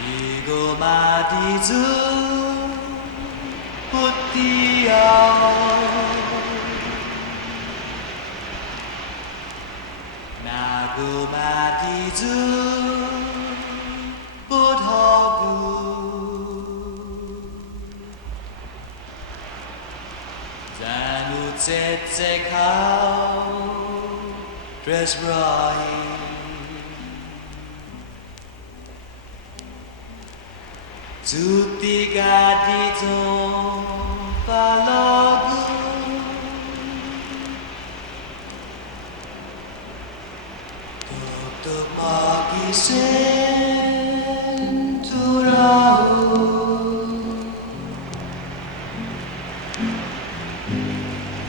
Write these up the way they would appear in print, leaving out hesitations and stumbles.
Digo madizu putiao Nago madizu puthogu Zanu tsetse khao dress bright Tutti gatti ton palogu Tuk magi senturau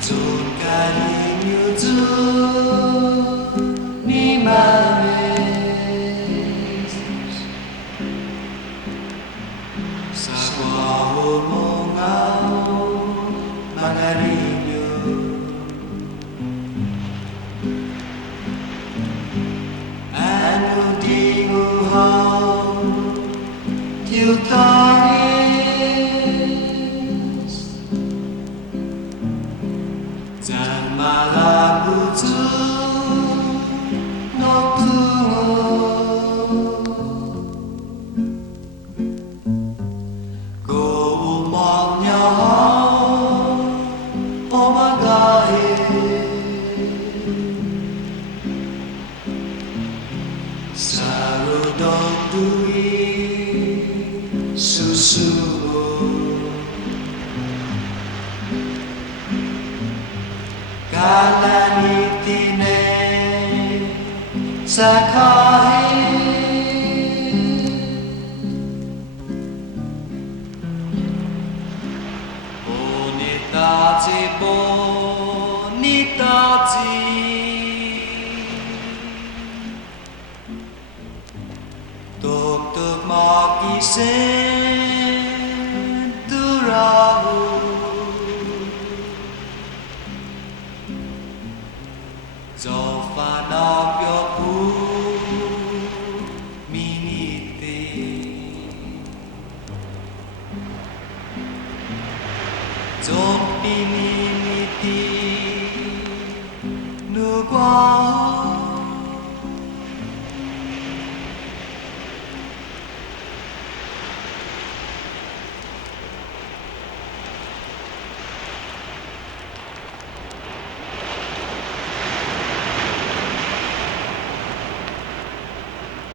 Tun carinho tu ni mames Sa qual mongau magarinho Anu dingu hau tiu tangis Dan malaku tu Sarudong dui susu Kalanitine sakahi Bonitazi bonitazi Tuk magi senturau Zofanapyo pu minite Zon